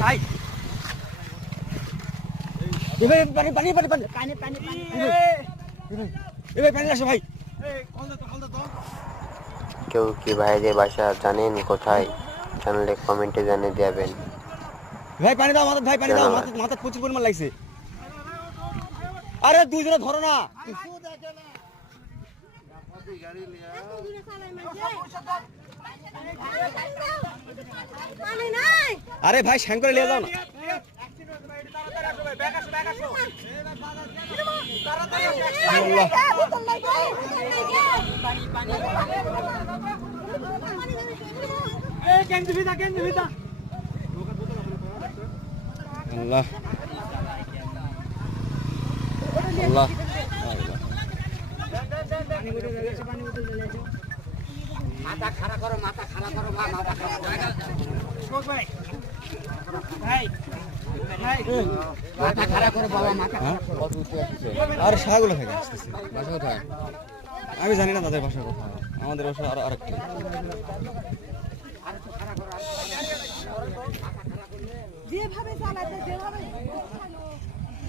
ভাই এবার পানি পানি পানি পানি পানি পানি এবার পানি আসো ভাই। কেউ কি ভাইদের বাসা জানেন কোথায়? জানলে কমেন্টে জানিয়ে দেবেন। ভাই পানি দাও মাথা, ভাই পানি দাও মাথা, মাথা প্রচুর পরিমাণ লাগছে। আরে দুইজনে ধরো না। আরে ভাই শ্যাং করে নিয়ে যাও না। আল্লাহ আল্লাহ মাথা খাড়া করো, মাথা খাড়া করো, মাথা খাড়া করো। ভাই মাথা খাড়া করো বাবা, মাথা খাড়া করো। আর শাহগুলো থাকে আসতেছে। বাসা কোথায়? আমি জানি না তাদের ভাষা কোথায়, আমাদের ভাষা আর আরেকটা।